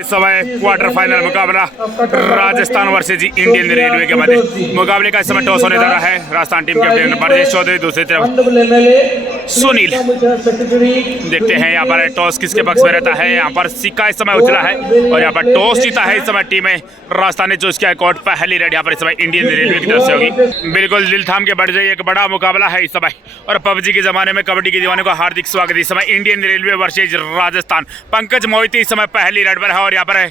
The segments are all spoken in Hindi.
इस समय क्वार्टर फाइनल मुकाबला राजस्थान वर्सेज इंडियन रेलवे के मध्य मुकाबले का इस समय टॉस होने जा रहा है। राजस्थान टीम कैप्टन ब्रजेश चौधरी, दूसरी तरफ सुनील। देखते हैं यहाँ पर टॉस किसके पक्ष में रहता है। यहाँ पर सिक्का इस समय उछला है और यहाँ पर टॉस जीता है इस समय टीम है राजस्थान ने, जो इसका रिकॉर्ड पहली रेड यहाँ पर इस समय इंडियन रेलवे की तरफ से होगी। बिल्कुल दिल थाम के बढ़ जाइए, एक बड़ा मुकाबला है इस समय और पबजी के जमाने में कबड्डी के दीवाने को हार्दिक स्वागत। इस समय Indian railway versus Rajasthan, Pankaj Mohite इस समय पहली रेड पर है और यहाँ पर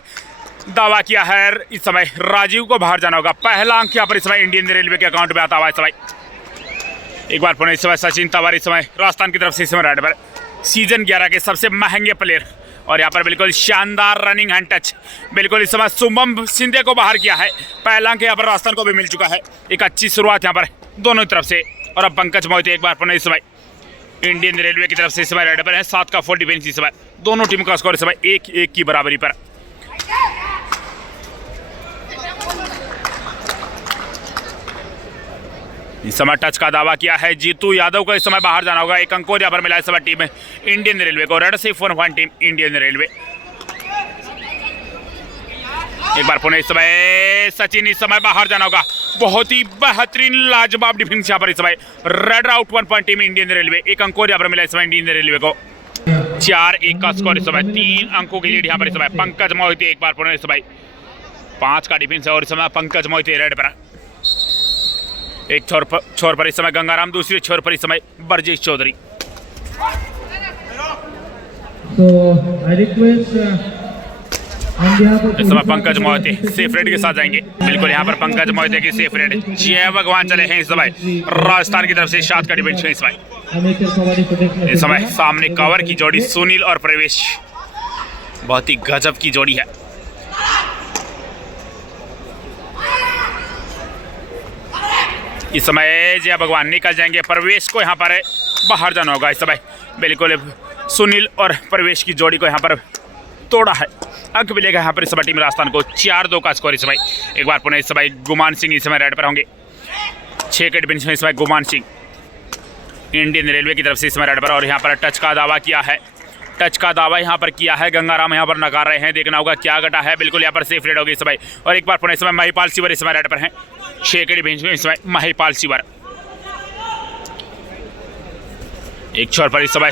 दावा किया है इस समय राजीव को बाहर जाना होगा। पहला अंक यहाँ पर इस समय इंडियन रेलवे के अकाउंट में आता हुआ इस समय। एक बार पुनः इस समय सचिन तंवर इस समय राजस्थान की तरफ से इस समय रेड पर, सीजन 11 के सबसे महंगे प्लेयर और यहाँ पर बिल्कुल शानदार रनिंग हैंड टच। बिल्कुल इस समय शुभम शिंदे को बाहर किया है। पहला अंक यहाँ पर राजस्थान को भी मिल चुका है। एक अच्छी शुरुआत यहाँ पर दोनों तरफ से। और अब पंकज मोहिती एक बार पुनः इस समय इंडियन रेलवे की तरफ से इस समय रेड पर है। 7 का 4 डिफेंस इस समय। दोनों टीम का स्कोर इस समय 1-1 की बराबरी पर। इस समय टच का दावा किया है जीतू यादव को, इस समय बाहर जाना होगा। एक अंक और यहाँ पर मिला इस समय टीम इंडियन रेलवे को। रेड से 4 टीम इंडियन रेलवे। एक बार पुनः इस समय सचिन, इस समय बाहर जाना होगा। बहुत ही बेहतरीन लाजवाब डिफेंस यहाँ पर इस समय। Red out 1 point team Indian railway. एक अंक और यहाँ पर मिला इस समय इंडियन रेलवे को। 4-1 का स्कोर इस समय। 3 अंकों की लीड यहाँ पर इस समय। पंकज मोहिती एक बार पुनः इस समय 5 का डिफेंस है और इस समय पंकज मोहिती रेड पर। एक छोर पर इस समय गंगाराम, दूसरे छोर पर इस समय ब्रजेश चौधरी। इस समय पंकज मोहिती सेफ रेड के साथ जाएंगे। बिल्कुल यहाँ पर पंकज मोहिती की सेफ रेड। जय भगवान चले हैं इस समय राजस्थान की तरफ से। 7 का डिफेंस है इस समय। इस समय सामने कवर की जोड़ी सुनील और प्रवेश, बहुत ही गजब की जोड़ी है। इस समय जय भगवान निकल जाएंगे। प्रवेश को यहाँ पर बाहर जाना होगा इस समय। बिल्कुल सुनील और प्रवेश की जोड़ी को यहाँ पर तोड़ा है। अंक मिलेगा यहाँ पर इस समय टीम राजस्थान को। 4-2 का स्कोर इस समय। एक बार पुनः इस समय गुमान सिंह इस समय रेड पर होंगे। 6 के डिफेंस में इस समय गुमान सिंह इंडियन रेलवे की तरफ से इस समय रेड पर। और यहाँ पर टच का दावा किया है। टच का दावा यहाँ पर किया है गंगाराम, यहाँ पर नकार रहे हैं। देखना होगा क्या घटा है। बिल्कुल यहाँ पर सेफ रेड होगी इस समय। और एक बार पुनः इस समय महिपाल सिवर इस समय रेड पर हैं। 6 के डिफेंस में इस समय महिपाल सिवर। एक छोर पर इस समय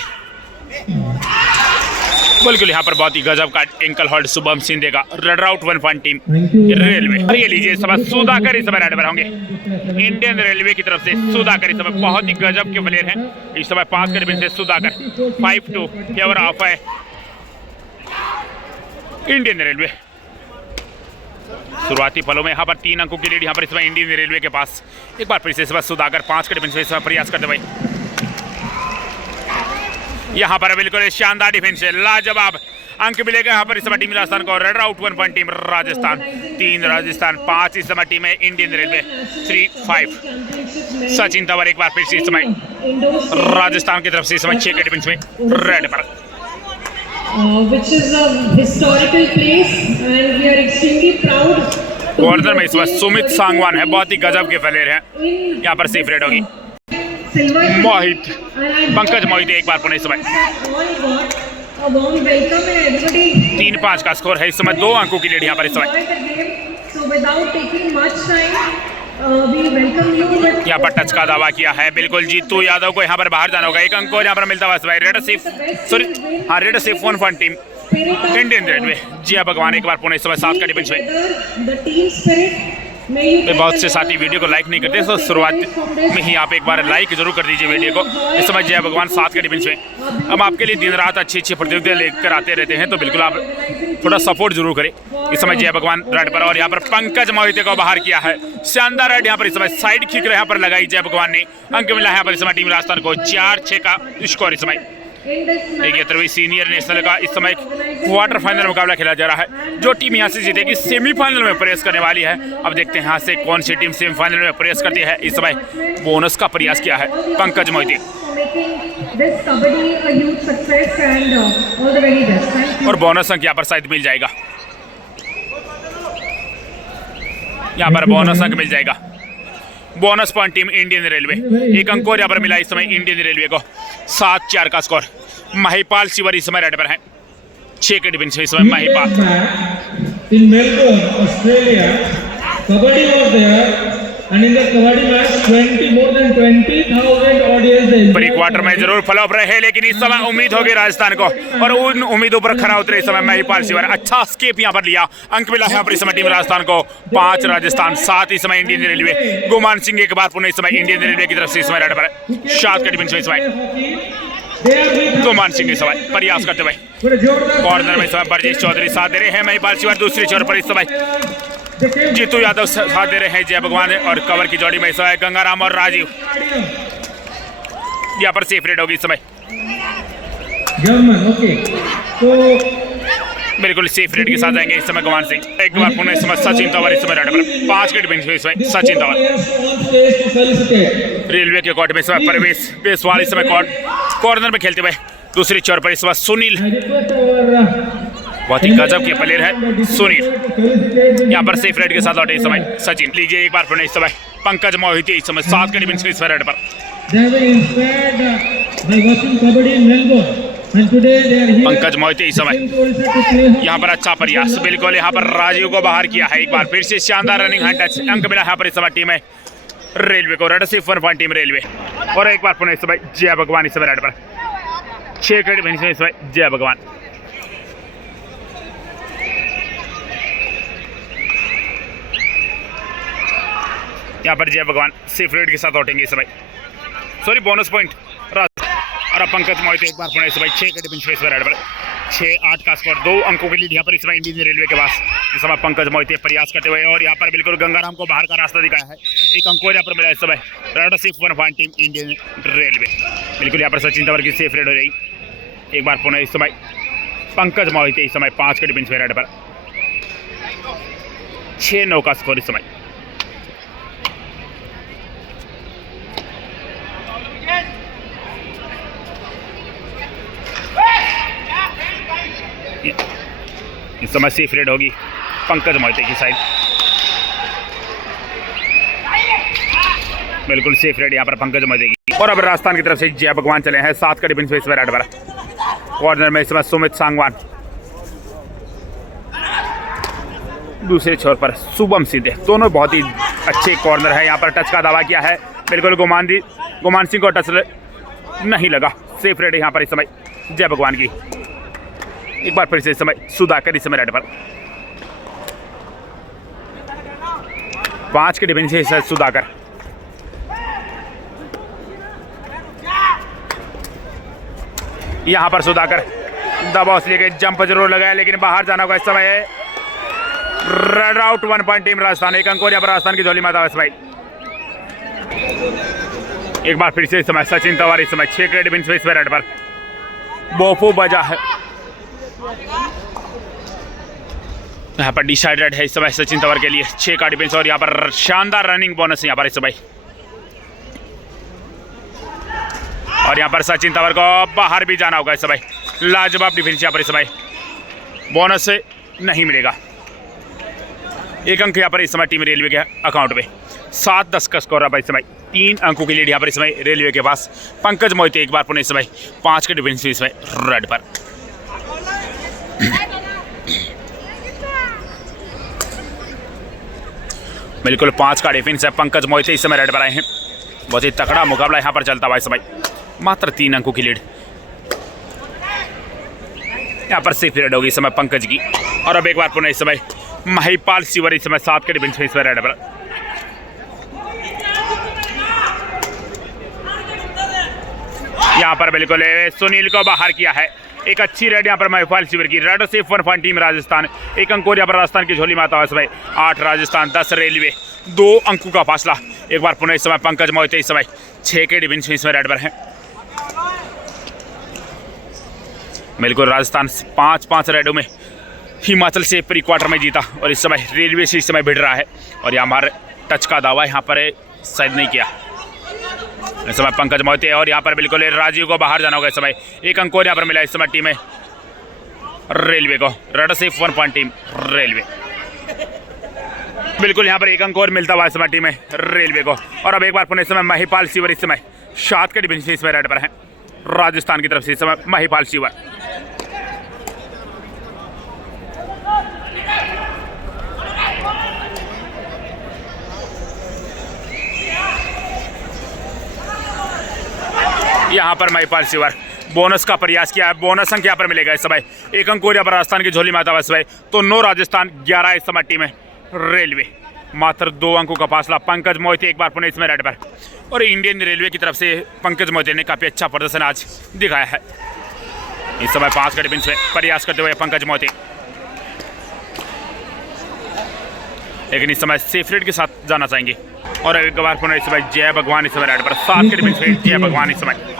बिल्कुल यहाँ पर बहुत ही गजब का एंकल होल्ड शुभम शिंदे का। Raid out 1 point team railway. और ये लीजिए इस समय सुधाकर इस समय रेड पर होंगे इंडियन रेलवे की तरफ से। सुधाकर इस समय बहुत ही गजब के प्लेयर हैं इस समय। 5 के डिफेंस से सुधाकर। 5-2 फेवर ऑफ है इंडियन रेलवे। शुरुआती पलों में यहाँ पर 3 अंकों की लीड यहाँ पर इस समय इंडियन रेलवे के पास। एक बार फिर से इस समय सुधाकर 5 के डिफेंस में इस समय प्रयास करते हुए। यहाँ पर बिल्कुल शानदार डिफेंस है, लाजवाब अंक मिलेगा यहाँ पर इस समय टीम राजस्थान को। Red out 1 point team Rajasthan. 3 Rajasthan, 5 इस समय टीम है इंडियन रेलवे। 3-5 सचिन तंवर एक बार फिर से इस समय राजस्थान की तरफ से इस समय 6 के डिफेंस में रेड पर। कॉर्नर में इस समय सुमित सांगवान है, बहुत ही गजब के प्लेयर हैं। यहाँ पर सेफ रेड होगी। मोहित पंकज मोहित एक बार पुनः इस समय। 3-5 का स्कोर है इस समय। 2 अंकों की लीड यहाँ पर इस समय। यहाँ पर टच का दावा किया है। बिल्कुल जीतू यादव को यहाँ पर बाहर जाना होगा। एक अंक और यहाँ पर मिलता हुआ red safe 1 point team Indian railway. जय भगवान एक बार पुनः इस समय 7 का डिफेंस में। बहुत से साथी वीडियो को लाइक नहीं करते, तो शुरुआत में ही आप एक बार लाइक जरूर कर दीजिए वीडियो को। इस समय जय भगवान 7 के डिफेंस में। हम आपके लिए दिन रात अच्छी प्रतियोगिता लेकर आते रहते हैं, तो बिल्कुल आप थोड़ा सपोर्ट जरूर करें। इस समय जय भगवान रेड पर और यहाँ पर पंकज मोहिते को बाहर किया है। शानदार रेड यहाँ पर इस समय। साइड किक यहाँ पर लगाई जय भगवान ने। अंक मिला यहाँ पर इस समय टीम राजस्थान को। 4-6 का स्कोर इस समय। देखिए 13वीं सीनियर नेशनल का इस समय क्वार्टर फाइनल मुकाबला खेला जा रहा है। जो टीम यहाँ से जीतेगी सेमीफाइनल में प्रवेश करने वाली है। अब देखते हैं यहाँ से कौन सी टीम सेमीफाइनल में प्रवेश करती है। इस समय बोनस का प्रयास किया है पंकज मोहिती और बोनस अंक यहाँ पर शायद मिल जाएगा। यहाँ पर बोनस अंक मिल जाएगा। Bonus point team Indian railway. एक अंक और यहाँ पर मिला इस समय इंडियन रेलवे को। 7-4 का स्कोर। महिपाल सिवर इस समय रेड पर है। 6 के डिफेंस में इस समय Mahipal. in Melbourne, Australia. Kabaddi was there, and in the Kabaddi match, more than 20,000 audience. Pre quarter में जरूर फ्लॉप रहे, लेकिन इस समय उम्मीद होगी राजस्थान को और उन उम्मीदों पर खरा उतरे इस समय महिपाल सिवर। अच्छा स्केप यहाँ पर लिया, अंक मिला यहाँ पर इस समय टीम राजस्थान को 5 राजस्थान 7 इस समय इंडियन रेलवे। गुमान सिंह एक बार पुनः इस समय इंडियन रेलवे की तरफ से इस समय रेड पर शाद का डिफेंस में इस समय गुमान सिंह इस समय प्रयास करते हुए कॉर्नर में इस समय बरजेश चौधरी साथ दे रहे हैं, महिपाल सिवर दूसरी छोर पर इस समय जीतू यादव साथ दे रहे हैं, जय भगवान और कवर की जोड़ी में इस समय गंगाराम और राजीव। यहाँ पर सेफ रेड होगी इस समय, बिल्कुल सेफ रेड के साथ जाएंगे इस समय गुमान सिंह। एक बार पुनः इस समय सचिन तंवर इस समय रेड पर 5 के डिफेंस में इस समय सचिन तंवर। रेलवे के कोर्ट में इस समय प्रवेश बेसवाल इस समय कॉर्नर में खेलते हुए दूसरी छोर पर इस समय सुनील, बहुत ही गजब के प्लेयर है सुनील। यहाँ पर सेफ रेड के साथ लौटे इस समय सचिन। लीजिए एक बार पुनः इस समय पंकज मोहिती इस समय 7 के डिफेंस में इस समय रेड पर। पंकज मोहिते इस समय यहाँ पर अच्छा प्रयास, बिल्कुल यहाँ पर राजीव को बाहर किया है। एक बार फिर से शानदार रनिंग हैंड टच, अंक मिला यहाँ पर इस समय टीम है रेलवे को। रेड सिर्फ 1 पॉइंट टीम रेलवे। और एक बार पुनः इस समय जय भगवान इस समय रेड पर 6 के डिफेंस में इस समय जय भगवान। यहाँ पर जय भगवान सेफ रेड के साथ लौटेंगे इस समय, सॉरी बोनस पॉइंट। और अब पंकज मोहिते एक बार पुनः इस समय 6 के डिफेंस में इस समय रेड पर 6-8 का स्कोर, 2 अंकों के लिए यहाँ पर इस समय इंडियन रेलवे के पास इस समय पंकज मोहिते प्रयास करते हुए और यहाँ पर बिल्कुल गंगाराम को बाहर का रास्ता दिखाया है। एक अंक यहाँ पर मिला इस समय रेड सिर्फ 1 पॉइंट टीम इंडियन रेलवे। बिल्कुल यहाँ पर सचिन तंवर की सेफ रेड हो रही। एक बार पुनः इस समय पंकज मोहिते इस समय 5 के डिफेंस में रेड पर 6-9 का स्कोर इस समय। इस समय सेफ रेड होगी पंकज मोहिते की साइड, बिल्कुल सेफ रेड यहाँ पर पंकज मोहिते की। और अब राजस्थान की तरफ से जय भगवान चले हैं 7 का डिफेंस में इस रेड पर। कॉर्नर में इस समय सुमित सांगवान, दूसरे छोर पर शुभम सिंह। दोनों बहुत ही अच्छे कॉर्नर है। यहाँ पर टच का दावा किया है, बिल्कुल गुमान सिंह को टच नहीं लगा। सेफ रेड यहाँ पर इस समय जय भगवान की। एक बार फिर से इस समय सुधाकर इस समय रेड पर 5 के डिफेंस से सुधाकर। यहां पर सुधाकर दबाव से लेकर जंप जरूर लगाया, लेकिन बाहर जाना होगा इस समय। Red out 1 point team Rajasthan. एक अंक और यहाँ पर राजस्थान की झोली माता इस समय। एक बार फिर से इस समय सचिन तंवर इस समय 6 के डिफेंस में इस रेड पर बोफो बजा है। यहाँ पर डिसाइडेड है इस समय सचिन तंवर के लिए 6 का डिफेंस और यहाँ पर शानदार रनिंग बोनस यहाँ पर इस समय। और यहाँ पर सचिन तंवर को बाहर भी जाना होगा इस समय। लाजवाब डिफेंस यहाँ पर इस समय, बोनस से नहीं मिलेगा। एक अंक यहाँ पर इस समय टीम रेलवे के अकाउंट में। 7-10 का स्कोर है इस समय। 3 अंकों की लीड यहाँ पर इस समय रेलवे के पास। पंकज मोहिते एक बार पुनः इस समय 5 के डिफेंस इस समय रेड पर। बिल्कुल 5 का डिफेंस है। पंकज मोहिते इस समय रेड पर आए हैं। बहुत ही तगड़ा मुकाबला यहाँ पर चलता हुआ इस समय। मात्र 3 अंकों की लीड। यहाँ पर सिर्फ रेड होगी इस समय पंकज की। और अब एक बार पुनः इस समय महिपाल सिवर इस समय 7 के डिफेंस में इस समय रेड पर। यहाँ पर बिल्कुल सुनील को बाहर किया है। एक अच्छी रेड यहाँ पर महिपाल सिवर की। रेड सिर्फ 1 पॉइंट टीम राजस्थान। एक अंक और यहाँ पर राजस्थान की झोली माता इस समय। 8 राजस्थान 10 रेलवे, 2 अंकों का फासला। एक बार पुनः इस समय पंकज मोहिते इस समय 6 के डिफेंस में इस समय रेड पर है। बिल्कुल राजस्थान 5-5 रेडों में हिमाचल से प्री क्वार्टर में जीता और इस समय रेलवे से इस समय भिड़ रहा है। और यहाँ हमारे टच का दावा यहाँ पर शायद नहीं किया इस समय पंकज मोहिते। और यहाँ पर बिल्कुल राजीव को बाहर जाना होगा इस समय। एक अंक और यहाँ पर मिला इस समय टीम है रेलवे को। रेड सिर्फ 1 पॉइंट टीम रेलवे। बिल्कुल यहाँ पर एक अंक और मिलता हुआ इस समय टीम है रेलवे को। और अब एक बार पुनः इस समय महिपाल सिवर इस समय 7 के डिफेंस इस समय रेड पर है राजस्थान की तरफ से इस समय महिपाल सिवर। यहाँ पर महिपाल सिवर बोनस का प्रयास किया है। बोनस अंक यहाँ पर मिलेगा इस समय। 1 अंक और यहाँ पर राजस्थान की झोली में आता हुआ इस समय। तो 9 राजस्थान, 11 इस समय टीम है रेलवे। मात्र 2 अंकों का फासला। पंकज मोहिते एक बार पुनः इसमें रेड पर। और इंडियन रेलवे की तरफ से पंकज मोहिते ने काफ़ी अच्छा प्रदर्शन आज दिखाया है। इस समय 5 का डिफेंस में प्रयास करते हुए पंकज मोहिते, लेकिन इस समय सेफ रेड के साथ जाना चाहेंगे। और एक बार पुनः इस समय जय भगवान इस समय रेड पर। 7 के डिफेंस में जय भगवान इस समय।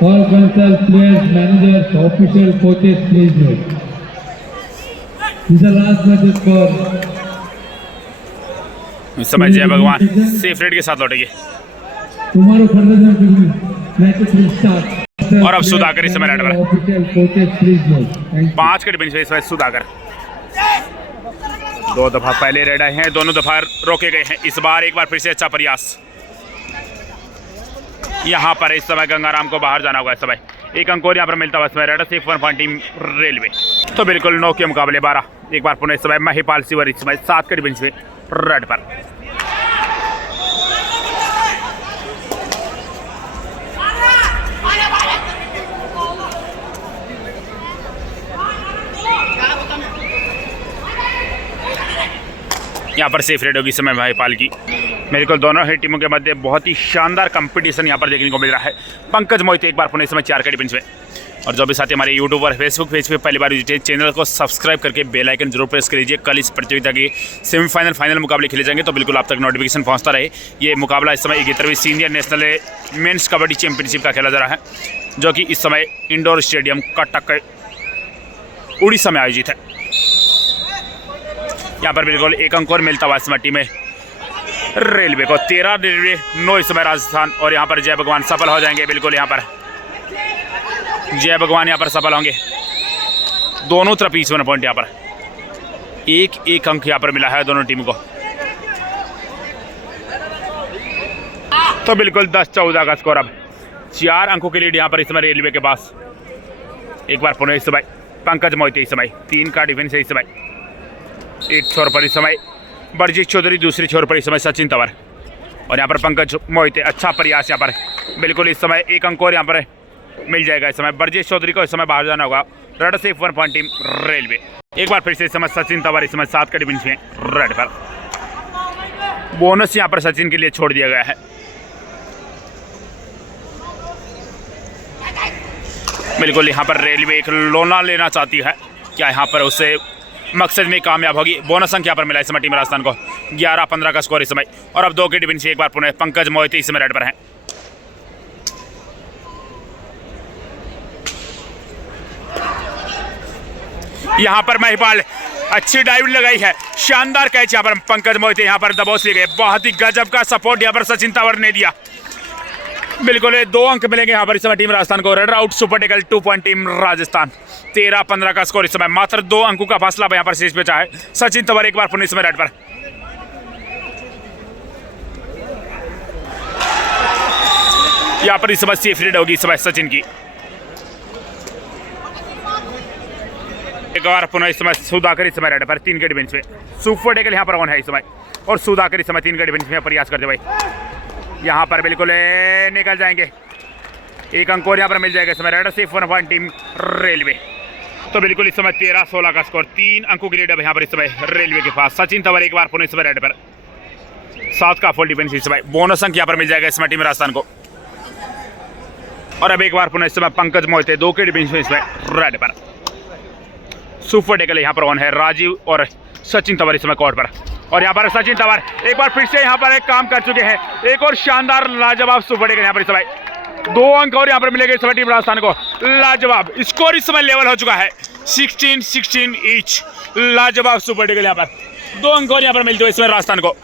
All consult players, managers, official coaches, please note. This is the last match for. इस समय जय भगवान सेफ रेड के साथ लौटेंगे। Tomorrow further matches will start. और अब सुधाकर इस समय रेड पर। Official coaches, please note. 5 के डिफेंस में इस समय सुधाकर। 2 दफा पहले रेड आए हैं, दोनों दफा रोके गए हैं। इस बार एक बार फिर से अच्छा प्रयास। यहाँ पर इस समय गंगाराम को बाहर जाना होगा। इस समय 1 अंक और यहाँ पर मिलता हुआ इस समय red safe one team railway. तो बिल्कुल 9 के मुकाबले 12। एक बार पुनः इस समय महिपाल सिवर इस समय 7 के डिफेंस में रेड पर। यहाँ पर सेफ रेड होगी इस समय महिपाल की। बिल्कुल दोनों ही टीमों के मध्य बहुत ही शानदार कंपटीशन यहाँ पर देखने को मिल रहा है। पंकज मोहिते एक बार पुनः इस समय 4 के डिफेंस में। और जो भी साथी हमारे यूट्यूब और फेसबुक पेज पे पहली बार विजिट, चैनल को सब्सक्राइब करके बेल आइकन जरूर प्रेस कर लीजिए। कल इस प्रतियोगिता के सेमीफाइनल फाइनल मुकाबले खेले जाएंगे, तो बिल्कुल आप तक नोटिफिकेशन पहुँचता रहे। ये मुकाबला इस समय 11वीं senior national men's kabaddi championship का खेला जा रहा है, जो कि इस समय इंडोर स्टेडियम कटक उड़ीसा में आयोजित है। यहाँ पर बिल्कुल 1 अंक और मिलता हुआ इस समय टीम में रेलवे को। 13 रेलवे, 9 इस समय राजस्थान। और यहाँ पर जय भगवान सफल हो जाएंगे। बिल्कुल यहाँ पर जय भगवान यहाँ पर सफल होंगे। दोनों तरफ 21 पॉइंट यहाँ पर। 1-1 अंक यहाँ पर मिला है दोनों टीम को। तो बिल्कुल 10-14 का स्कोर। अब 4 अंकों की लीड यहाँ पर इस समय रेलवे के पास। एक बार पुनः इस समय पंकज मोहिते इस समय 3 का डिफेंस है इस समय। एक छोर पर इस समय बरजीत चौधरी, दूसरी छोर पर इस समय सचिन तंवर। और यहाँ पर पंकज मोहिते अच्छा प्रयास यहाँ पर। बिल्कुल इस समय 1 अंक और यहाँ पर मिल जाएगा। इस समय बरजीत चौधरी को इस समय बाहर जाना होगा। Red safe one point team railway. एक बार फिर से इस समय सचिन तंवर इस समय 7 के डिफेंस में रेड पर। बोनस यहाँ पर सचिन के लिए छोड़ दिया गया है। बिल्कुल यहाँ पर रेलवे एक लोना लेना चाहती है। क्या यहाँ पर उससे मकसद में कामयाब होगी? बोनस अंक यहाँ पर मिला इस समय टीम राजस्थान को। 11-15 का स्कोर इस समय। और अब 2 के डिफेंस एक बार पुनः पंकज मोहिते इस समय रेड पर हैं। यहाँ पर महिपाल अच्छी डाइव लगाई है। शानदार कैच यहाँ पर पंकज मोहिते यहाँ पर दबोच लिए गए। बहुत ही गजब का सपोर्ट यहाँ पर सचिन तंवर ने दिया। बिल्कुल 2 अंक मिलेंगे यहाँ पर इस समय टीम राजस्थान को। Red out super tackle 2 point team Rajasthan. 13-15 का स्कोर इस समय। मात्र 2 अंकों का फासला यहाँ पर शेष बचा है। सचिन तंवर एक बार पुनः इस समय रेड पर। यहाँ पर इस समय सेफ रेड होगी इस समय सचिन की। एक बार पुनः इस समय सुधाकर इस समय रेड पर 3 के डिफेंस में। सुपर टेकल यहाँ पर ऑन है इस समय। और सुधाकर इस समय 3 के डिफेंस में प्रयास करते हुए यहाँ पर बिल्कुल निकल जाएंगे। 1 अंक और यहाँ पर मिल जाएगा इस समय। Red safe one point team railway. तो बिल्कुल इस समय 13-16 का स्कोर। 3 अंकों की लीड अब यहाँ पर इस समय रेलवे के पास। सचिन तंवर एक बार पुनः इस समय रेड पर। 7 का फुल डिफेंस इस समय। बोनस अंक यहाँ पर मिल जाएगा इस समय टीम राजस्थान को। और अब एक बार पुनः इस समय पंकज मोहिते 2 के डिफेंस में इस समय रेड पर। सुपर टेकल यहाँ पर ऑन है। राजीव और सचिन तंवर इस समय कोर्ट पर। और यहाँ पर सचिन तंवर एक बार फिर से यहाँ पर एक काम कर चुके हैं। एक और शानदार लाजवाब सुपर टेकल यहाँ पर इस समय। 2 अंक और यहाँ पर मिलेंगे इस समय टीम राजस्थान को। लाजवाब स्कोर इस समय लेवल हो चुका है 16-16 ईच। लाजवाब सुपर टेकल यहाँ पर। 2 अंक और यहाँ पर मिलते हुए इस समय राजस्थान को।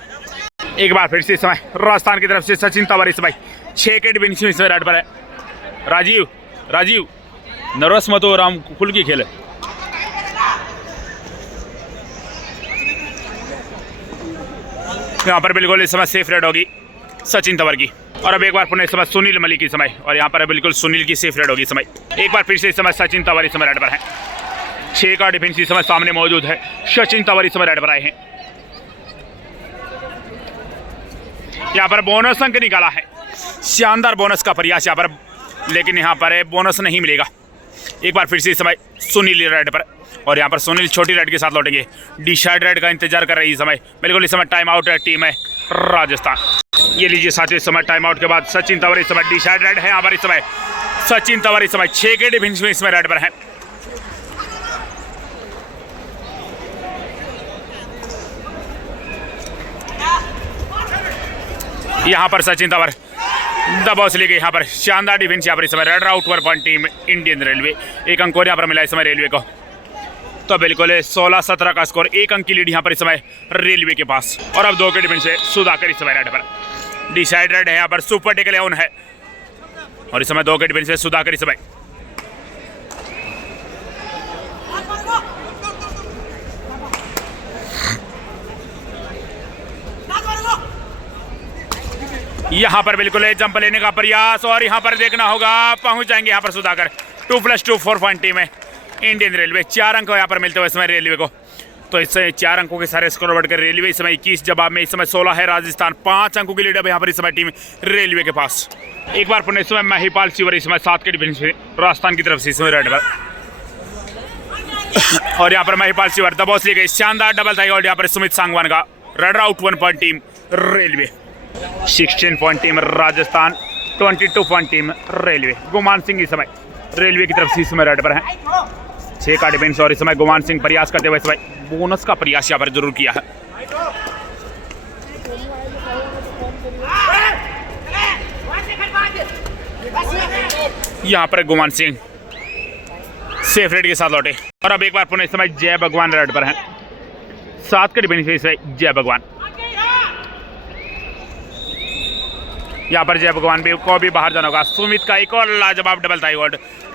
एक बार फिर से इस समय राजस्थान की तरफ से सचिन तंवर इस समय 6 के डिफेंस में इस समय रेड पर है। राजीव नर्वस मत हो, राम खुल की खेल है। यहाँ पर बिल्कुल इस समय सेफ रेड होगी सचिन तंवर की। और अब एक बार पुनः इस समय सुनील मलिक की समय। और यहाँ पर बिल्कुल सुनील की सेफ रेड होगी इस समय। एक बार फिर से इस समय सचिन तंवर इस समय रेड पर है। 6 का डिफेंस इस समय सामने मौजूद है। सचिन तंवर इस समय रेड पर आए हैं। यहाँ पर बोनस अंक निकाला है। शानदार बोनस का प्रयास यहाँ पर, लेकिन यहाँ पर बोनस नहीं मिलेगा। एक बार फिर से इस समय सुनील रेड पर, और यहाँ पर सुनील छोटी रेड के साथ लौटेंगे। डिसाइड रेड का इंतजार कर रही है इस समय। बिल्कुल इस समय टाइम आउट है टीम है राजस्थान। ये लीजिए साथियों, इस समय टाइम आउट के बाद सचिन तंवर इस समय डिसाइड रेड है यहाँ पर। इस समय सचिन तंवर इस समय 6 के डिफेंस में इसमें रेड पर है। यहाँ पर सचिन तंवर दबाव से लेके यहाँ पर शानदार डिफेंस यहाँ पर इस समय। रेड आउट पर टीम इंडियन रेलवे, 1 अंक और यहाँ पर मिला इस समय रेलवे को। तो बिल्कुल 16-17 का स्कोर, 1 अंक की लीड यहाँ पर इस समय रेलवे के पास। और अब 2 के डिफेंस से सुधाकर इस समय रेड पर। डिसाइड रेड है यहाँ पर, सुपर टेकल ऑन है, और इस समय 2 के डिफेंस से सुधाकर इस समय। यहाँ पर बिल्कुल जंप लेने का प्रयास, और यहाँ पर देखना होगा पहुंच जाएंगे यहाँ पर सुधाकर। 2+2 4 पॉइंट टीम है इंडियन रेलवे। 4 अंक यहाँ पर मिलते हुए इस समय रेलवे को। तो इससे 4 अंकों के सारे स्कोर बढ़कर रेलवे इस समय 21, जवाब में इस समय 16 है राजस्थान। 5 अंकों की लीड अब यहाँ पर इस समय टीम रेलवे के पास। एक बार पुनः इस समय महिपाल सिवर इस समय 7 के डिफेंस में राजस्थान की तरफ से इस समय रेड पर, और यहाँ पर महिपाल सिवर दबाव से गई शानदार डबल था। और यहाँ पर सुमित सांगवान का raid out 1 point team railway. 16 point team Rajasthan, 22 point team railway. Guman Singh इस समय रेलवे की तरफ से इस समय रेड पर है। 6 का डिफेंस, और इस समय गुमान सिंह प्रयास करते हुए इस समय बोनस का प्रयास यहाँ पर जरूर किया है। यहाँ पर गुमान सिंह सेफ रेड के साथ लौटे, और अब एक बार पुनः इस समय जय भगवान रेड पर है। 7 के डिफेंस से इस समय जय भगवान। यहाँ पर जय भगवान भी को भी बाहर जाना होगा। सुमित का एक और लाजवाब डबल था।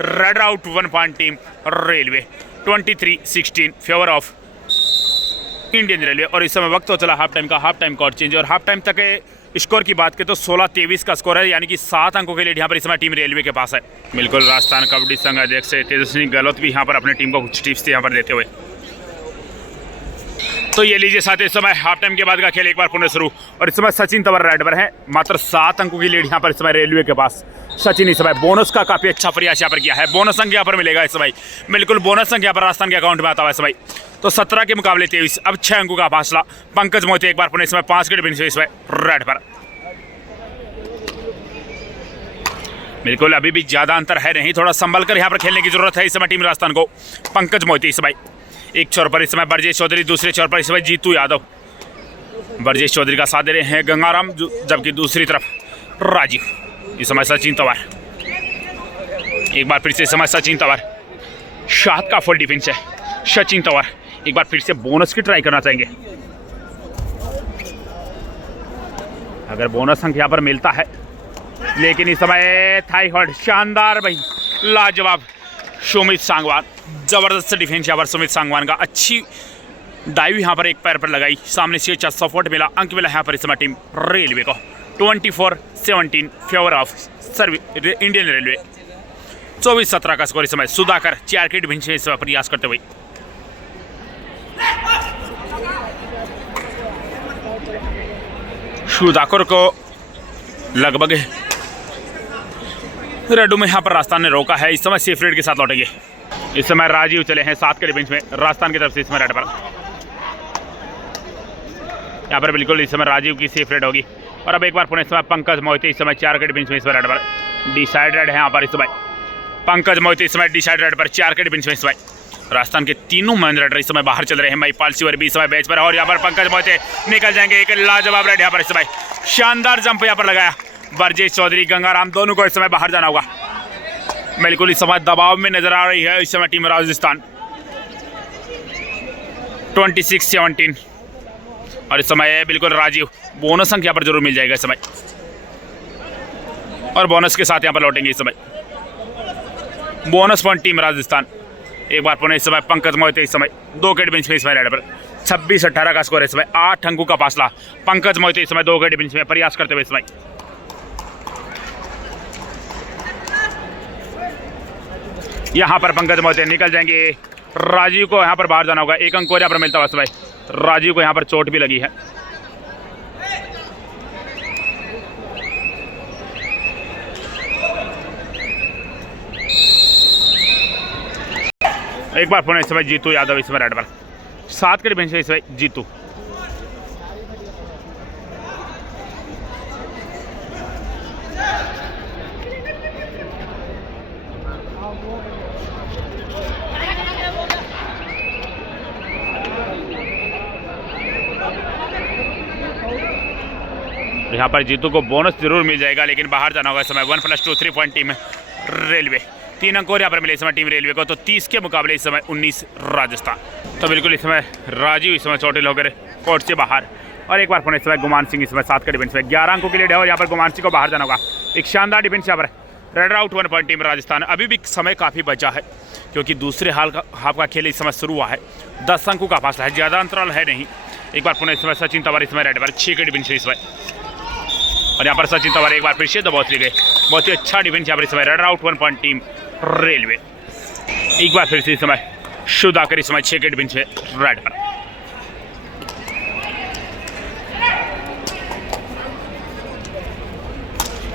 Red out 1 point team railway. 23-16 favour of Indian railway. और इस समय वक्त तो चला हाफ टाइम का। हाफ टाइम का और चेंज, और हाफ टाइम तक स्कोर की बात करें तो 16-23 का स्कोर है, यानी कि 7 अंकों के लिए यहाँ पर इस समय टीम रेलवे के पास है। बिल्कुल राजस्थान कबड्डी संघ अध्यक्ष तेजस्वी गहलोत भी यहाँ पर अपने टीम को कुछ टिप्स यहाँ पर देते हुए। तो ये लीजिए साथ इस समय हाफ टाइम के बाद का खेल एक बार पुनः शुरू, और इस समय सचिन तंवर रेड पर है। मात्र 7 अंकों की लीड यहाँ पर इस समय रेलवे के पास। सचिन इस समय बोनस का काफी अच्छा प्रयास यहाँ पर किया है। बोनस अंक यहाँ पर मिलेगा इस समय। बिल्कुल बोनस अंक यहाँ पर राजस्थान के अकाउंट में आता है इस समय। तो 17 के मुकाबले 23, अब 6 अंकों का फासला। पंकज मोहिते एक बार पुनः इस समय 5 के डिफेंस इस समय रेड पर। बिल्कुल अभी भी ज्यादा अंतर है नहीं, थोड़ा संभल कर यहाँ पर खेलने की जरूरत है इस समय टीम राजस्थान को। पंकज मोहिते इस समय एक छोर पर इस समय ब्रजेश चौधरी, दूसरे छोर पर इस समय जीतू यादव। ब्रजेश चौधरी का साथ दे रहे हैं गंगाराम, जबकि दूसरी तरफ राजीव। इस समय सचिन तंवर, एक बार फिर से इस समय सचिन तंवर। 7 का फुल डिफेंस है सचिन तंवर। एक बार फिर से बोनस की ट्राई करना चाहेंगे। अगर बोनस अंक यहाँ पर मिलता है, लेकिन इस समय थाई हॉल्ड शानदार भाई लाजवाब सुमित सांगवान। जबरदस्त डिफेंस यहाँ पर सुमित सांगवान का। अच्छी डाइव यहाँ पर एक पैर पर लगाई, सामने से अच्छा सपोर्ट मिला। अंक मिला यहाँ पर इस समय टीम रेलवे को। 24-17 फेवर ऑफ इंडियन रेलवे। 24-17 का स्कोर इस समय। सुधाकर 4 के डिफेंस में इस समय प्रयास करते हुए। सुधाकर को लगभग रेडू में यहाँ पर राजस्थान ने रोका है। इस समय सेफ रेड के साथ लौटेंगे। इस समय राजीव चले हैं 7 के डिफेंस में राजस्थान की तरफ से इस समय रेड पर। यहाँ पर बिल्कुल इस समय राजीव की सेफ रेड होगी। और अब एक बार पुनः इस समय पंकज मोहिते इस समय 4 के डिफेंस में इस समय रेड पर। डिसाइड रेड है यहाँ पर इस समय। पंकज मोहिते इस समय डिसाइड रेड पर 4 के डिफेंस में इस समय। राजस्थान के तीनों मैन रेडर इस समय बाहर चल रहे हैं। महिपाल सिवर भी इस समय बेंच पर, और यहाँ पर पंकज मोहिते निकल जाएंगे। एक लाजवाब रेड यहाँ पर इस समय। शानदार जंप यहाँ पर लगाया। ब्रजेश चौधरी, गंगाराम दोनों को इस समय बाहर जाना होगा। बिल्कुल इस समय दबाव में नजर आ रही है इस समय टीम राजस्थान। 26-17, और इस समय बिल्कुल राजीव बोनस अंक यहाँ पर जरूर मिल जाएगा इस समय, और बोनस के साथ यहाँ पर लौटेंगे इस समय। Bonus point team Rajasthan. एक बार पुनः इस समय पंकज मोहिते इस समय 2 के डिफेंस में इस समय रेड पर। 26-18 का स्कोर है इस समय। 8 अंकों का फासला। पंकज मोहिते इस समय 2 के डिफेंस में प्रयास करते हुए इस समय। यहाँ पर पंकज मोहिते निकल जाएंगे। राजीव को यहाँ पर बाहर जाना होगा। 1 अंक यहाँ पर मिलता हुआ समय। राजीव को यहाँ पर चोट भी लगी है। एक बार पुनः इस समय जीतू यादव इस समय रेड पर 7 के डिफेंस है इस समय जीतू। यहाँ पर जीतू को बोनस जरूर मिल जाएगा, लेकिन बाहर जाना होगा इस समय। 1+2 3 पॉइंट टीम रेलवे, 3 अंक और यहाँ पर मिले इस समय टीम रेलवे को। तो 30 के मुकाबले इस समय 19 राजस्थान। तो बिल्कुल इस समय राजीव इस समय चोटिल होकर कोर्ट से बाहर। और एक बार पुनः इस समय गुमान सिंह इस समय 7 के डिफेंस में 11 अंकों के लीड है और यहाँ पर गुमान सिंह को बाहर जाना होगा। एक शानदार डिफेंस यहाँ पर। Red out 1 point team Rajasthan. अभी भी समय काफ़ी बचा है क्योंकि दूसरे हाफ का खेल इस समय शुरू हुआ है। 10 अंकों का फासला है, ज़्यादा अंतराल है नहीं। एक बार पुनः इस समय सचिन तंवर इस समय रेड पर 6 के डिफेंस इस समय। और यहाँ पर सचिन तंवर एक बार फिर से दबाव ले गए। बहुत ही अच्छा डिफेंस यहाँ पर इस समय। Red out 1 point team railway. एक बार फिर से इस समय सुधाकर इस समय 6 के डिफेंस में रेड पर।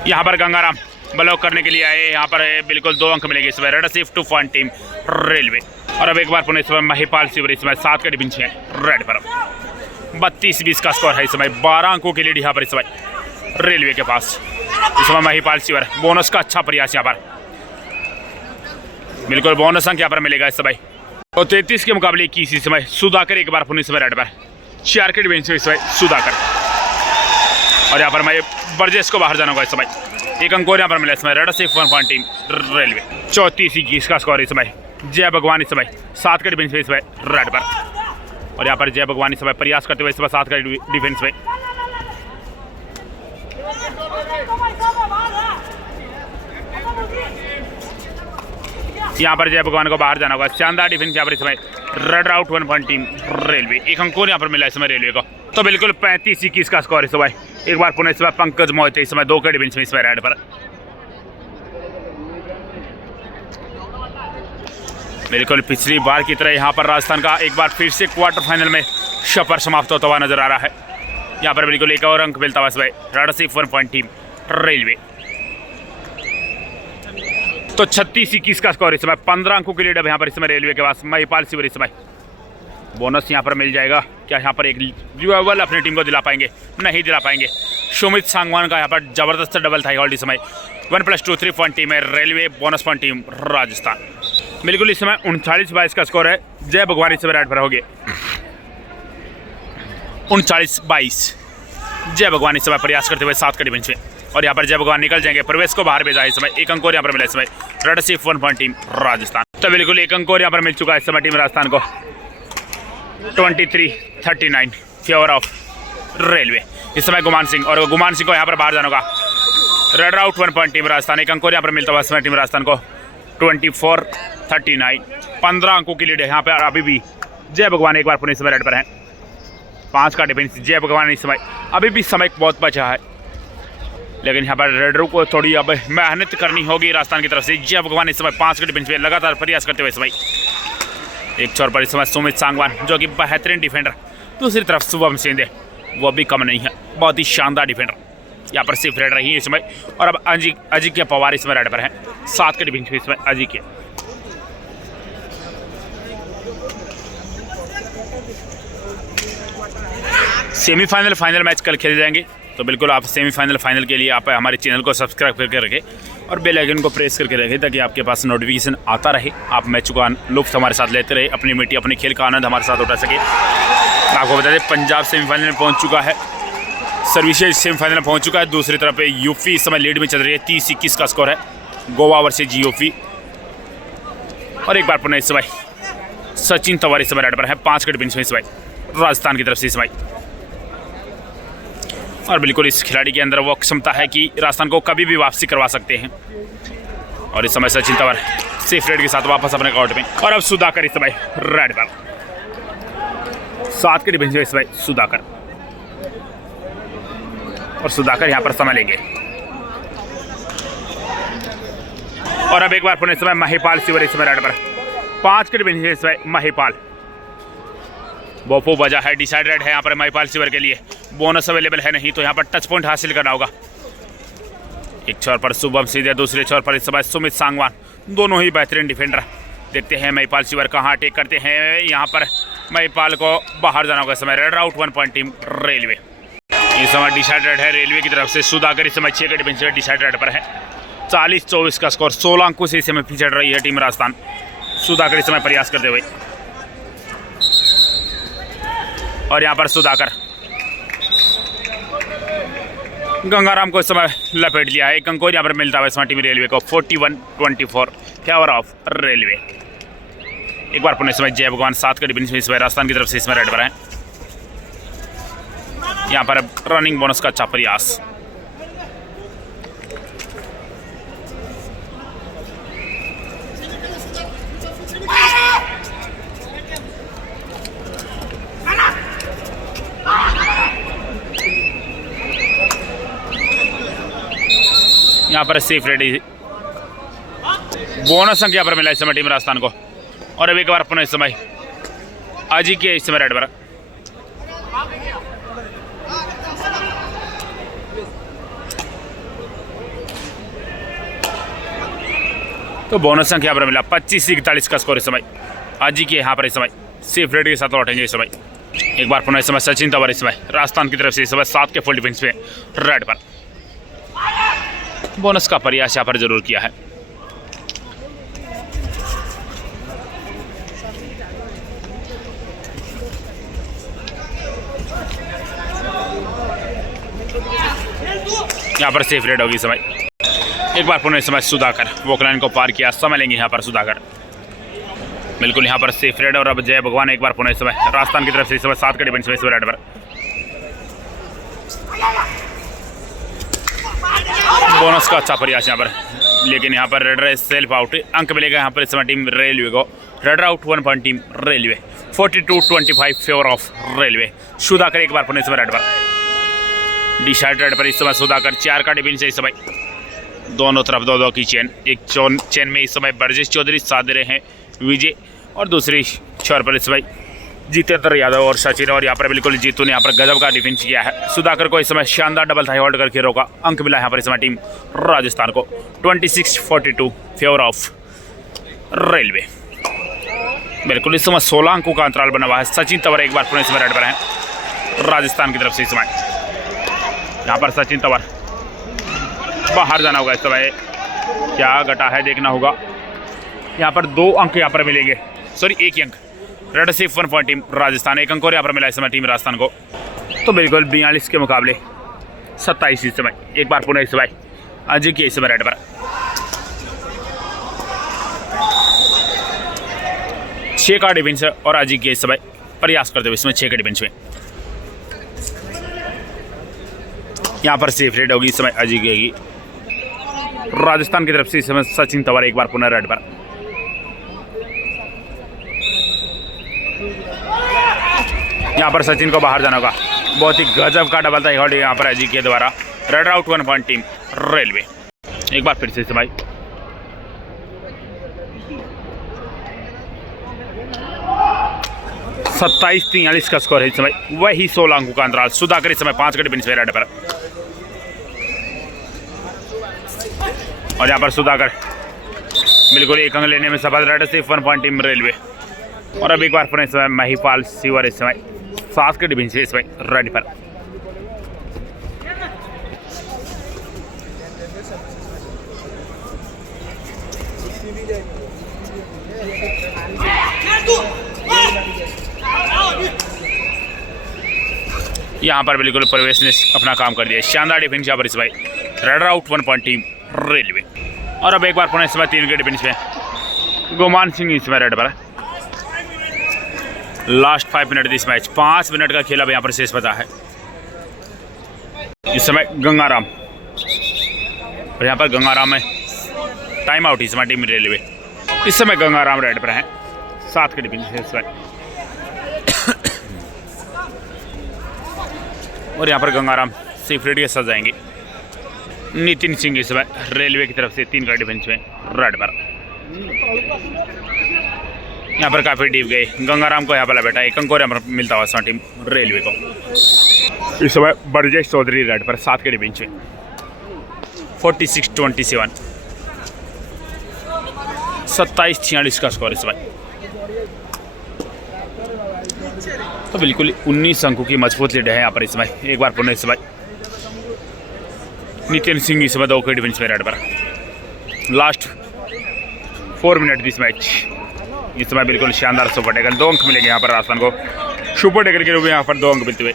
यहाँ पर गंगाराम ब्लॉक करने के लिए आए। यहाँ पर बिल्कुल 2 अंक मिलेंगे इस समय। रेड सिर्फ 2 पॉइंट टीम रेलवे। और अब एक बार पुनः इस समय महिपाल सिवर इस समय 7 के डिफेंस में रेड पर। 32-20 का स्कोर है इस समय। 12 अंकों की लीड यहाँ पर इस समय रेलवे के पास। इस समय महिपाल सिवर बोनस का अच्छा प्रयास यहाँ पर। बिल्कुल बोनस अंक यहाँ पर मिलेगा इस समय। और 33 के मुकाबले 21 इस समय सुधाकर एक बार पुनः इस समय रेड पर। 4 के डिफेंस में इस समय सुधाकर। और यहाँ पर मैं बर्जेस को बाहर जाना होगा इस समय। 1 अंक और यहाँ पर मिला इस समय। रेड सिर्फ 1 पॉइंट टीम रेलवे। 34-21 का स्कोर इस समय। जय भगवान इस समय 7 के डिफेंस में इस समय रेड पर। और यहाँ पर जय भगवान इस समय प्रयास करते हुए इस समय 7 के डिफेंस में। यहाँ पर जय भगवान को बाहर जाना होगा। शानदार डिफेंस यहाँ पर इस समय। Red out 1 point team railway. 1 अंक और यहाँ पर मिला इस समय रेलवे को। तो बिल्कुल 35-21 का स्कोर इस समय। एक बार पुनः इस समय पंकज मोहिते इस समय 2 के डिफेंस में इस समय रेड पर। बिल्कुल पिछली बार की तरह यहाँ पर राजस्थान का एक बार फिर से क्वार्टर फाइनल में सफर समाप्त होता हुआ नजर आ रहा है। यहाँ पर बिल्कुल 1 और अंक मिलता हुआ इस समय। रेड सिर्फ 1 पॉइंट टीम रेलवे। तो 36-21 का स्कोर इस समय। 15 अंकों की लीड अब यहाँ पर इस समय रेलवे के पास। महिपाल सिवर इस समय बोनस यहाँ पर मिल जाएगा। क्या यहाँ पर एक रिवाइवल अपनी टीम को दिला पाएंगे? नहीं दिला पाएंगे। सुमित सांगवान का यहाँ पर जबरदस्त डबल था होल्ड इस समय। 1+2 3 पॉइंट टीम है railway. Bonus point team Rajasthan. बिल्कुल इस समय 39-22 का स्कोर है। जय भगवान इस समय रेड पर हो गए। 39-22 जय भगवान इस समय प्रयास करते हुए 7 के डिफेंस में। और यहाँ पर जय भगवान निकल जाएंगे। प्रवेश को बाहर भेजा है इस समय। 1 अंक और यहाँ पर मिला इस समय। रेड सिर्फ 1 पॉइंट टीम राजस्थान। तो बिल्कुल 1 अंक और यहाँ पर मिल चुका है इस समय टीम राजस्थान को। 23-39 फेवर ऑफ रेलवे। इस समय गुमान सिंह और गुमान सिंह को यहाँ पर बाहर जाना होगा। Red out 1 point team Rajasthan. 1 अंक और यहाँ पर मिलता हुआ इस समय टीम राजस्थान को। 24-39 15 अंकों की लीड है यहाँ पर अभी भी। जय भगवान एक बार पुनः इस समय रेड पर है। 5 का डिफेंस जय भगवान इस समय। अभी भी समय बहुत बचा है, लेकिन यहाँ पर रेडरू को थोड़ी अब मेहनत करनी होगी राजस्थान की तरफ से। जय भगवान इस समय 5 के डिफेंस में लगातार प्रयास करते हुए इस समय। एक छोर पर इस समय सुमित सांगवान जो कि बेहतरीन डिफेंडर। दूसरी तरफ शुभम सिंधे वो भी कम नहीं है, बहुत ही शानदार डिफेंडर। यहाँ पर सिर्फ रेड रही है इस समय। और अब अजिंक्य पवार इस समय रेड पर है। 7 के डिफेंस में इस समय अजिंक्य। सेमीफाइनल फाइनल मैच कल खेले जाएंगे। तो बिल्कुल आप सेमीफाइनल फाइनल के लिए आप हमारे चैनल को सब्सक्राइब करके रखें और बेल आइकन को प्रेस करके रखें ताकि आपके पास नोटिफिकेशन आता रहे। आप मैच का लुत्फ हमारे साथ लेते रहे, अपनी मिट्टी अपने खेल का आनंद हमारे साथ उठा सके। आपको बता दें पंजाब सेमीफाइनल में पहुंच चुका है। सर्विसेज सेमीफाइनल में पहुंच चुका है। दूसरी तरफ यूपी इस समय लीड में चल रही है। 30-21 का स्कोर है। Goa versus UP. और एक बार पुनः इस समय सचिन तंवर इस समय रेड पर है। 5 के डिफेंस में इस समय राजस्थान की तरफ से इस समय। और बिल्कुल इस खिलाड़ी के अंदर वो क्षमता है कि राजस्थान को कभी भी वापसी करवा सकते हैं। और इस समय सचिन तंवर सेफ रेड के साथ वापस अपने कोर्ट में। और अब सुधाकर इस समय रेड पर। 7 के डिफेंस में इस समय सुधाकर। और सुधाकर यहाँ पर समय लेंगे। और अब एक बार पुनः इस समय महिपाल सिवर इस समय रेड पर। 5 के डिफेंस में इस समय महिपाल। बोपो बजा है, डिसाइड रेड है यहाँ पर महिपाल सिवर के लिए। बोनस अवेलेबल है नहीं तो यहाँ पर टच पॉइंट हासिल करना होगा। एक छोर पर शुभम सीधे, दूसरे छोर पर इस समय सुमित सांगवान। दोनों ही बेहतरीन डिफेंडर। देखते हैं महिपाल सिवर कहाँ अटैक करते हैं। यहाँ पर महिपाल को बाहर जाना होगा इस समय। Red out 1 point team railway. इस समय डिसाइडेड है रेलवे की तरफ से। सुधाकर इस समय 6 के डिफेंस डिसाइडेड पर है। 40-24 का स्कोर। 16 अंकों से इस समय पीछे रही है टीम राजस्थान। सुधाकर इस समय प्रयास करते हुए और यहाँ पर सुधाकर गंगाराम को इस समय लपेट लिया है। एक अंक यहाँ पर मिलता है इस समय टीम रेलवे को। 41-24 फेवर ऑफ रेलवे। एक बार पुनः इस समय जय भगवान 7 के डिफेंस में इस समय राजस्थान की तरफ से इसमें रेड पर है। यहाँ पर रनिंग बोनस का अच्छा प्रयास। यहाँ पर सेफ रेडी बोनस संख्या पर मिला इस समय टीम राजस्थान को। और अब एक बार पुनः इस समय अजी के इस समय रेड पर। तो बोनस संख्या पर मिला 25-41 का स्कोर इस समय। अजी के यहाँ पर इस समय सेफ रेड के साथ लौटेंगे इस समय। एक बार पुनः इस समय सचिन तंवर इस समय राजस्थान की तरफ से इस समय 7 के फुल डिफेंस में रेड पर। बोनस का प्रयास यहाँ पर जरूर किया है। यहाँ पर सेफ रेड होगी समय। एक बार पुनः समय सुधाकर वोकलाइन को पार किया। समय लेंगे यहाँ पर सुधाकर। बिल्कुल यहाँ पर सेफ रेड। और अब जय भगवान एक बार पुनः समय राजस्थान की तरफ से इस समय 7 के डिफेंस में इस रेड पर। बोनस का अच्छा प्रयास यहाँ पर, लेकिन यहाँ पर रेडर सेल्फ आउट। अंक मिलेगा यहाँ पर इस समय टीम रेलवे को। Raider out 1 point team railway. 42-25 favour of railway. Sudhakar एक बार पुनः इस समय रेड पर। डिसाइडेड पर इस समय सुधाकर 4 का डिफेंस है इस समय। दोनों तरफ 2-2 की चेन। एक चेन में इस समय बरजेश चौधरी साथ दे रहे हैं विजय, और दूसरी छोर पर इस समय जितेंद्र यादव और सचिन। और यहाँ पर बिल्कुल जीतू ने यहाँ पर गजब का डिफेंस किया है। सुधाकर को इस समय शानदार डबल थाई होल्ड करके रोका। अंक मिला यहाँ पर इस समय टीम राजस्थान को 26-42 फेवर ऑफ रेलवे। बिल्कुल इस समय 16 अंकों का अंतराल बना हुआ है। सचिन तंवर एक बार पुनः इस समय रेड पर है राजस्थान की तरफ से इस समय। यहाँ पर सचिन तंवर बाहर जाना होगा इस समय। क्या घटा है देखना होगा। यहाँ पर 2 अंक यहाँ पर मिलेंगे, सॉरी 1 अंक। रेड सिर्फ 1 पॉइंट टीम राजस्थान। 1 अंक और यहाँ पर मिला इस समय टीम राजस्थान को। तो बिल्कुल 42 के मुकाबले 27 इस समय। एक बार पुनः इस समय अजय के इस समय रेड पर। 6 का डिफेंस और अजय के इस समय प्रयास करते हुए इसमें 6 के डिफेंस में। यहाँ पर सेफ रेड होगी इस समय अजय की। राजस्थान की तरफ से इस समय सचिन तंवर एक बार पुनः रेड पर। यहाँ पर सचिन को बाहर जाना होगा। बहुत ही गजब का डबल था यहाँ पर अजय के द्वारा। Red out 1 point team railway. एक बार फिर से इस समय 27-43 का स्कोर है इस समय। वही 16 अंकों का अंतराल। सुधाकर इस समय 5 के डिफेंस में रेड पर। और यहाँ पर सुधाकर बिल्कुल 1 अंक लेने में सफल। रेड से 1 पॉइंट टीम रेलवे। और अब एक बार पुनः इस समय महिपाल सिवर इस समय 7 के डिफेंस इस समय रेड पर। यहाँ पर बिल्कुल प्रवेश ने अपना काम कर दिया। शानदार डिफेंस यहाँ पर इस भाई। Raider out 1 point team railway. और अब एक बार पुनः इस समय 3 के डिफेंस में गुमान सिंह इस समय रेड पर। Last 5 minute this match. 5 minute का खेल अब यहाँ पर शेष बचा है। इस समय गंगाराम, और यहाँ पर गंगाराम में टाइम आउट इस समय टीम रेलवे। इस समय गंगाराम रेड पर हैं। 7 के डिफेंस है इस समय। और यहाँ पर गंगाराम सेफ रेड के साथ जाएंगे। नितिन सिंह इस समय रेलवे की तरफ से 3 का डिफेंस में रेड पर। यहाँ पर काफ़ी डीप गए। गंगाराम को यहाँ पर बैठा 1 अंक और यहाँ पर मिलता हुआ टीम रेलवे को। इस समय बरजेश चौधरी रेड पर 7 के डिफेंस में। 46-27। 27-46 का स्कोर इस भाई। तो बिल्कुल 19 अंकों की मजबूत लीड है यहाँ पर इस भाई। एक बार पुनः इस भाई नितिन सिंह इस बार 2 विकेट डिफेंस में रेड पर। लास्ट 4 मिनट दिस मैच इस समय बिल्कुल शानदार सुपर टेकल। 2 अंक मिलेंगे यहाँ पर राजस्थान को सुपर टेकल के रूप में। यहाँ पर 2 अंक मिलते हुए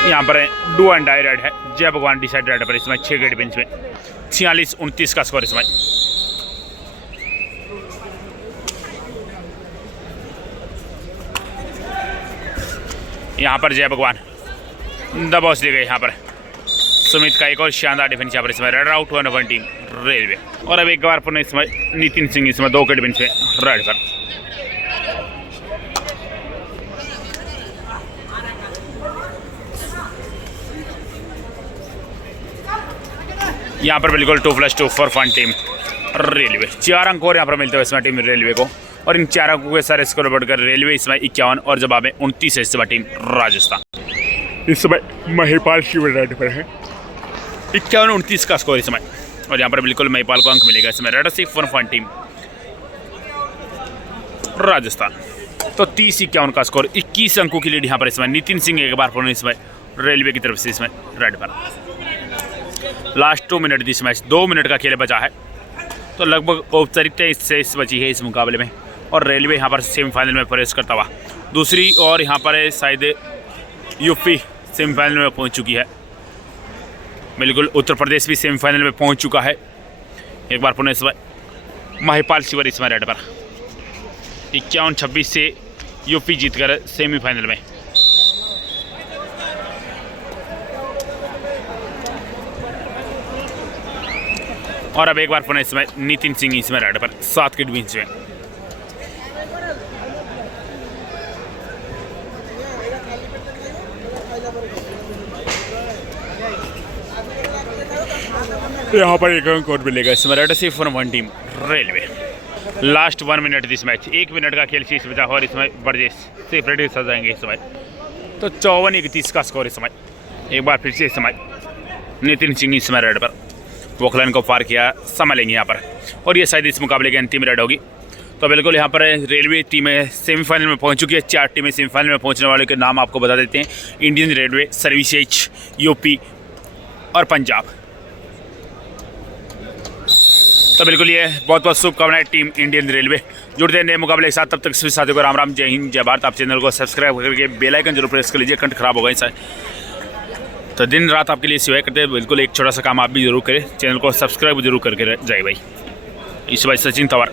यहाँ पर डू एंड डाई रेड है। जय भगवान डिसाइड रेड पर इसमें 6 विकेट डिफेंस में 46-29 का स्कोर इसमें। यहाँ पर जय भगवान दबोच दी गई। यहाँ पर सुमित का एक और शानदार डिफेंस यहाँ पर इसमें रेड आउट 1 टीम रेलवे। और अब एक बार पुनः इसमें नितिन सिंह इसमें 2 विकेट डिफेंस में रेड पर। यहाँ पर बिल्कुल 2+2 फॉर फन टीम रेलवे। 4 अंक और यहाँ पर मिलते हुए इसमें टीम रेलवे को। और इन 4 अंकों के सारे स्कोर बढ़कर रेलवे इसमें 51 और जवाब में 29 है इस समय टीम राजस्थान। इस समय महिपाल शिव रेड पर है 51-29 का स्कोर इस समय। और यहाँ पर बिल्कुल महिपाल को अंक मिलेगा इसमें रेड से फन टीम राजस्थान। तो 30-51 का स्कोर 21 अंकों की लीड यहाँ पर इसमें। नितिन सिंह एक बार पुनः इसमें रेलवे की तरफ से इसमें रेड पर। Last 2 minute this match 2 minute का खेल बचा है। तो लगभग औपचारिकता इससे बची है इस मुकाबले में। और रेलवे यहाँ पर सेमीफाइनल में प्रवेश करता हुआ। दूसरी और यहाँ पर शायद यूपी सेमीफाइनल में पहुँच चुकी है। बिल्कुल उत्तर प्रदेश भी सेमीफाइनल में पहुँच चुका है। एक बार पुनः इस बार महिपाल शिवर इसमें रेड पर 51-26 से यूपी जीतकर सेमीफाइनल में। और अब एक बार पुनः इसमें नितिन सिंह इसमें रेड पर 7 विकेट बीच में। यहाँ पर एक अंक और मिलेगा इसमें रेड से for 1 team railway. Last 1 minute this match 1 minute का खेल शेष बचा और इसमें बर्जेस सेपरेट सजाएंगे इस समय। तो 54-31 का स्कोर इस समय। एक बार फिर से इस समय नितिन सिंह इसमें रेड पर वोकलाइन को पार किया, समय लेंगे यहाँ पर। और ये शायद इस मुकाबले की अंतिम रेड होगी। तो बिल्कुल यहाँ पर रेलवे टीमें सेमीफाइनल में पहुँच चुकी है। 4 टीमें सेमीफाइनल में पहुँचने वाले के नाम आपको बता देते हैं। इंडियन रेलवे, सर्विसेज, यूपी और पंजाब। तो बिल्कुल ये बहुत बहुत शुभकामनाएं टीम इंडियन रेलवे। जुड़ते हैं नए मुकाबले के साथ। तब तक सभी साथियों को राम राम, जय हिंद, जय भारत। आप चैनल को सब्सक्राइब करके बेल आइकन जरूर प्रेस कर लीजिए। कंठ खराब हो गए सर, तो दिन रात आपके लिए सेवा करते हैं। बिल्कुल एक छोटा सा काम आप भी जरूर करें, चैनल को सब्सक्राइब जरूर करके जाए भाई। इस भाई सचिन तंवर।